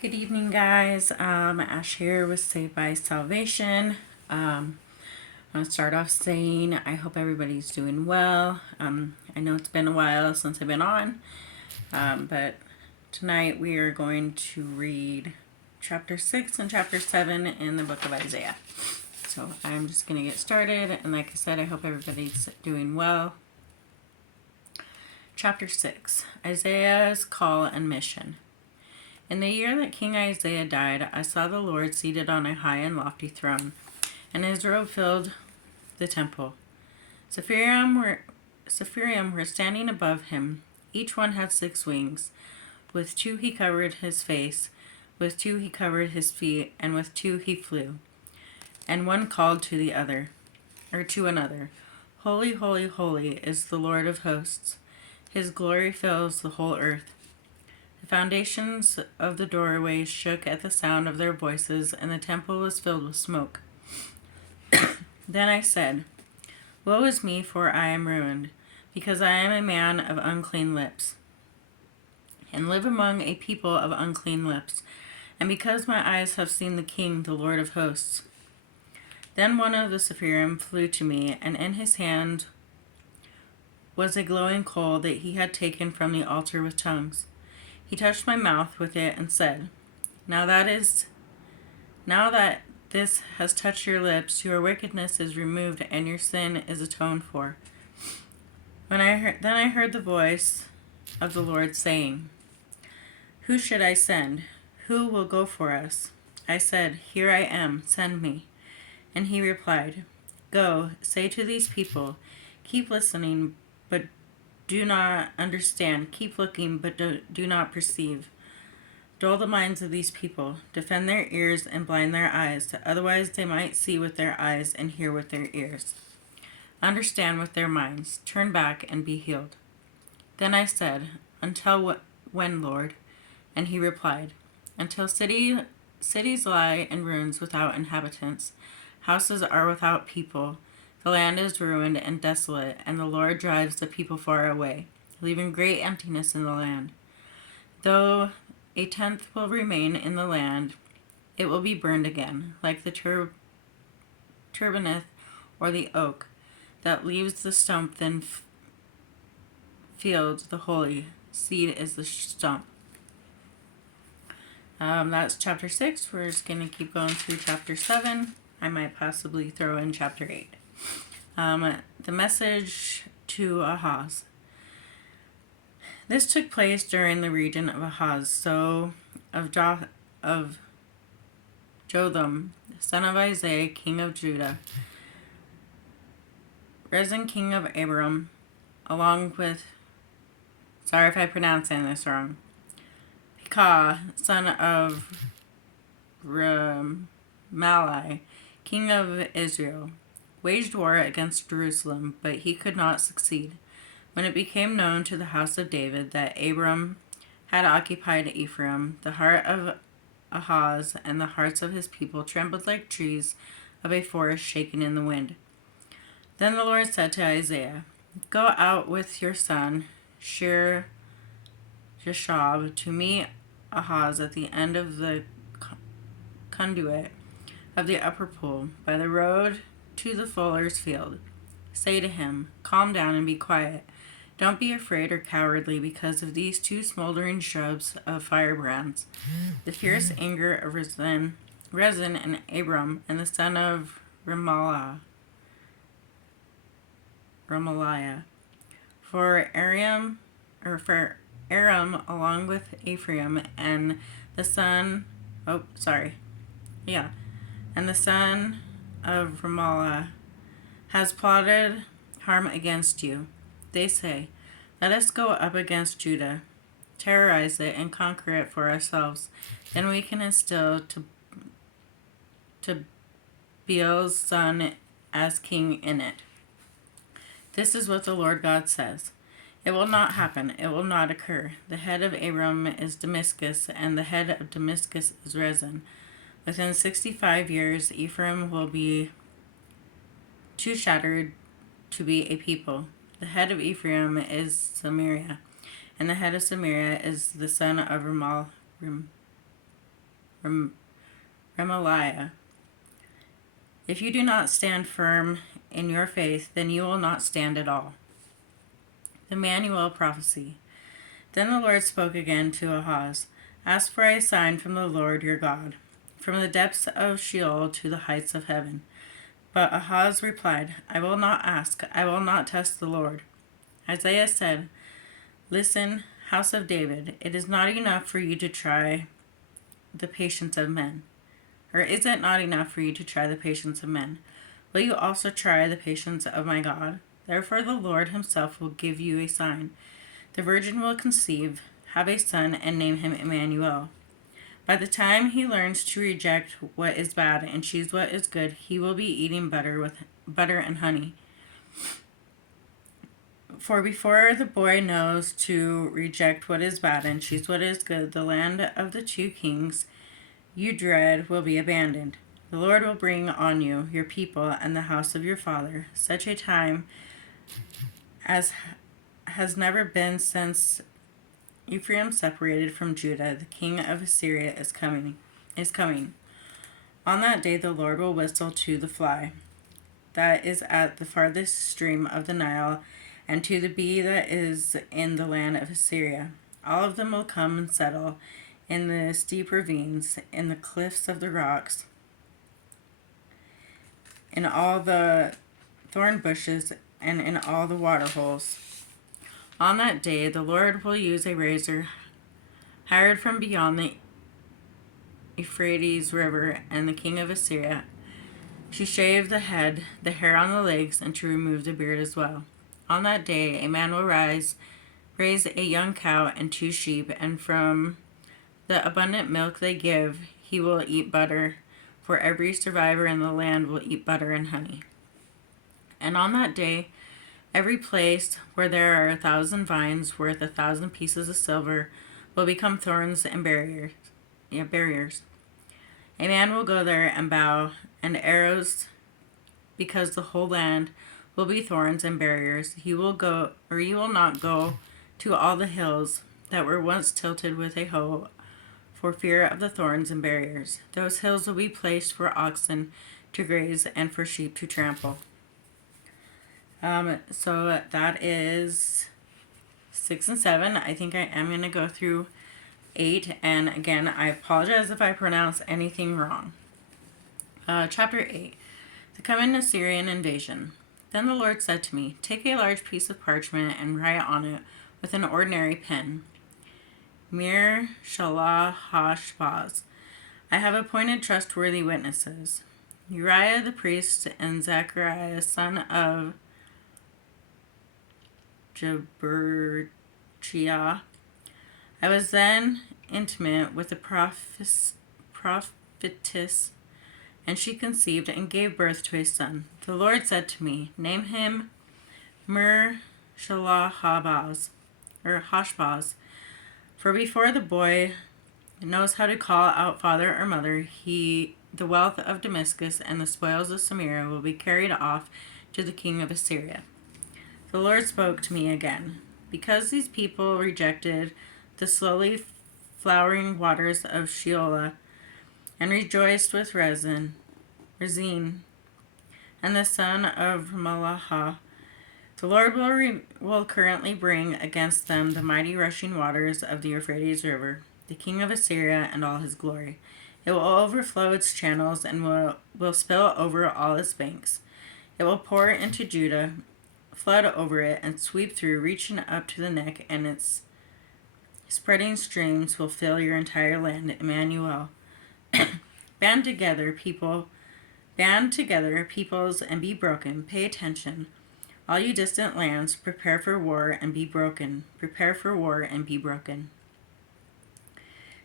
Good evening, guys. Ash here with Saved by Salvation. I want to start off saying I hope everybody's doing well. I know it's been a while since I've been on, but tonight we are going to read chapter 6 and chapter 7 in the book of Isaiah. So I'm just going to get started, and like I said, I hope everybody's doing well. Chapter 6, Isaiah's Call and Mission. In the year that King Isaiah died, I saw the Lord seated on a high and lofty throne, and his robe filled the temple. Seraphim were standing above him. Each one had 6 wings. With 2 he covered his face, with 2 he covered his feet, and with 2 he flew. And one called to another, Holy, holy, holy is the Lord of hosts. His glory fills the whole earth. The foundations of the doorways shook at the sound of their voices, and the temple was filled with smoke. Then I said, Woe is me, for I am ruined, because I am a man of unclean lips, and live among a people of unclean lips, and because my eyes have seen the King, the Lord of hosts. Then one of the seraphim flew to me, and in his hand was a glowing coal that he had taken from the altar with tongues. He touched my mouth with it and said, Now that this has touched your lips, your wickedness is removed and your sin is atoned for. Then I heard the voice of the Lord saying, Who should I send? Who will go for us? I said, Here I am, send me. And he replied, Go, say to these people, keep listening, but do not understand. Keep looking, but do not perceive. Dull the minds of these people. Defend their ears and blind their eyes. Otherwise they might see with their eyes and hear with their ears. Understand with their minds. Turn back and be healed. Then I said, Until when, Lord? And he replied, Until cities lie in ruins without inhabitants. Houses are without people. The land is ruined and desolate, and the Lord drives the people far away, leaving great emptiness in the land. Though a tenth will remain in the land, it will be burned again, like the turbineth or the oak that leaves the stump, then fields the holy seed is the stump. That's chapter 6. We're just going to keep going through chapter 7. I might possibly throw in chapter 8. The message to Ahaz. This took place during the region of Ahaz, so of Jotham, son of Isaiah, king of Judah, Rezin, king of Aram, along with, sorry if I pronounce this wrong, Pekah, son of Remaliah, king of Israel, waged war against Jerusalem, but he could not succeed. When it became known to the house of David that Abram had occupied Ephraim, the heart of Ahaz and the hearts of his people trembled like trees of a forest shaken in the wind. Then the Lord said to Isaiah, Go out with your son, Shear-Jashub, to meet Ahaz at the end of the conduit of the upper pool, by the road to the fuller's field. Say to him, Calm down and be quiet. Don't be afraid or cowardly because of these 2 smoldering shrubs of firebrands. The fierce anger of Rezin and Abram and the son of Remaliah. For Aram along with Ephraim and the son and the son of Remaliah has plotted harm against you. They say, Let us go up against Judah, terrorize it, and conquer it for ourselves. Then we can instill Beal's son as king in it. This is what the Lord God says. It will not happen. It will not occur. The head of Abram is Damascus, and the head of Damascus is Rezin. Within 65 years, Ephraim will be too shattered to be a people. The head of Ephraim is Samaria, and the head of Samaria is the son of Remaliah. If you do not stand firm in your faith, then you will not stand at all. The Emmanuel prophecy. Then the Lord spoke again to Ahaz, ask for a sign from the Lord your God, from the depths of Sheol to the heights of heaven. But Ahaz replied, I will not ask, I will not test the Lord. Isaiah said, Listen, house of David, it is not enough for you to try the patience of men. Or is it not enough for you to try the patience of men? Will you also try the patience of my God? Therefore the Lord himself will give you a sign. The virgin will conceive, have a son, and name him Emmanuel. By the time he learns to reject what is bad and choose what is good, he will be eating butter and honey. For before the boy knows to reject what is bad and choose what is good, the land of the two kings you dread will be abandoned. The Lord will bring on you, your people, and the house of your father, such a time as has never been since Ephraim separated from Judah. The king of Assyria is coming. On that day the Lord will whistle to the fly that is at the farthest stream of the Nile, and to the bee that is in the land of Assyria. All of them will come and settle in the steep ravines, in the cliffs of the rocks, in all the thorn bushes, and in all the water holes. On that day the Lord will use a razor hired from beyond the Euphrates River and the king of Assyria, to shave the head, the hair on the legs, and to remove the beard as well. On that day a man will raise a young cow and 2 sheep, and from the abundant milk they give, he will eat butter, for every survivor in the land will eat butter and honey. And on that day, every place where there are 1,000 vines worth 1,000 pieces of silver will become thorns and barriers. A man will go there and bow and arrows, because the whole land will be thorns and barriers. You will not go to all the hills that were once tilted with a hoe, for fear of the thorns and barriers. Those hills will be placed for oxen to graze and for sheep to trample. So that is 6 and 7. I think I am going to go through 8. And again, I apologize if I pronounce anything wrong. Chapter 8. The coming Assyrian invasion. Then the Lord said to me, Take a large piece of parchment and write on it with an ordinary pen, Mir Shalah Hashbaz. I have appointed trustworthy witnesses, Uriah the priest and Zechariah son of Jeberchiah. I was then intimate with the prophetess, and she conceived and gave birth to a son. The Lord said to me, Name him Mir Shalah Hashbaz. For before the boy knows how to call out father or mother, the wealth of Damascus and the spoils of Samaria will be carried off to the king of Assyria. The Lord spoke to me again. Because these people rejected the slowly flowering waters of Sheol and rejoiced with Rezin, and the son of Malaha, the Lord will currently bring against them the mighty rushing waters of the Euphrates River, the king of Assyria and all his glory. It will overflow its channels and will spill over all its banks. It will pour into Judah, flood over it, and sweep through, reaching up to the neck, and its spreading streams will fill your entire land. Emmanuel. Band together, peoples, and be broken. Pay attention. All you distant lands, prepare for war and be broken. Prepare for war and be broken.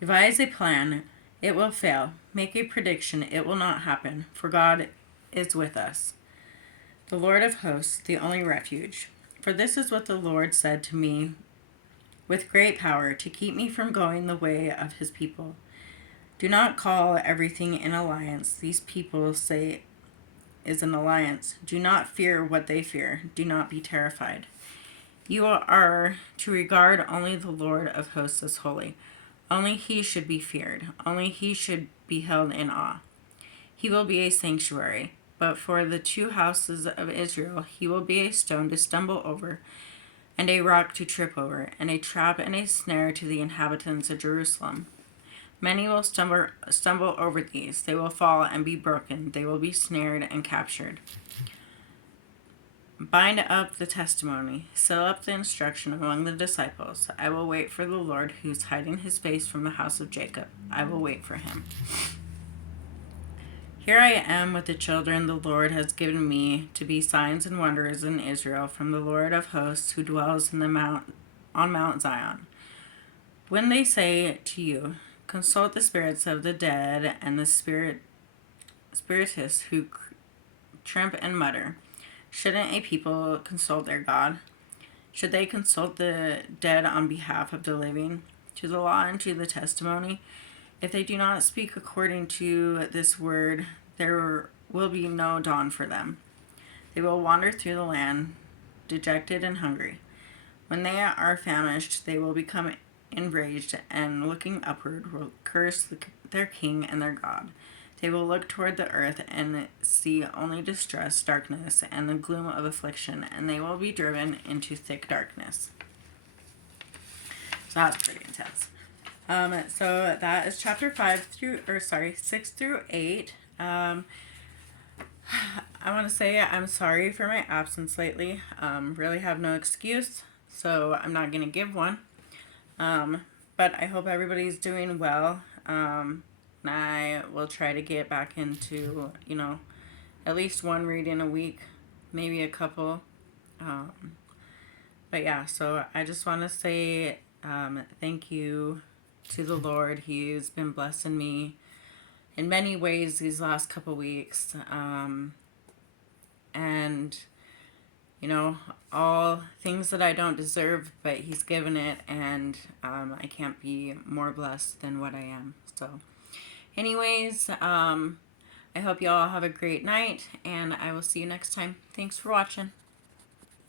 Devise a plan. It will fail. Make a prediction. It will not happen, for God is with us, the Lord of hosts, the only refuge. For this is what the Lord said to me with great power, to keep me from going the way of his people. Do not call everything an alliance these people say is an alliance. Do not fear what they fear. Do not be terrified. You are to regard only the Lord of hosts as holy. Only he should be feared. Only he should be held in awe. He will be a sanctuary, but for the two houses of Israel he will be a stone to stumble over, and a rock to trip over, and a trap and a snare to the inhabitants of Jerusalem. Many will stumble over these. They will fall and be broken. They will be snared and captured. Bind up the testimony. Seal up the instruction among the disciples. I will wait for the Lord who's hiding his face from the house of Jacob. I will wait for him. Here I am with the children the Lord has given me to be signs and wonders in Israel from the Lord of hosts who dwells in on Mount Zion. When they say to you, consult the spirits of the dead and the spiritists who tramp and mutter, shouldn't a people consult their God? Should they consult the dead on behalf of the living? To the law and to the testimony? If they do not speak according to this word, there will be no dawn for them. They will wander through the land, dejected and hungry. When they are famished, they will become enraged, and looking upward will curse their king and their God. They will look toward the earth and see only distress, darkness, and the gloom of affliction, and they will be driven into thick darkness. So that's pretty intense. So that is chapter 6 through 8. I want to say I'm sorry for my absence lately. Really have no excuse, so I'm not going to give one. But I hope everybody's doing well. And I will try to get back into, at least one reading a week, maybe a couple. But yeah, so I just want to say thank you to the Lord. He's been blessing me in many ways these last couple weeks. And, all things that I don't deserve, but he's given it, and I can't be more blessed than what I am. So anyways, I hope you all have a great night, and I will see you next time. Thanks for watching.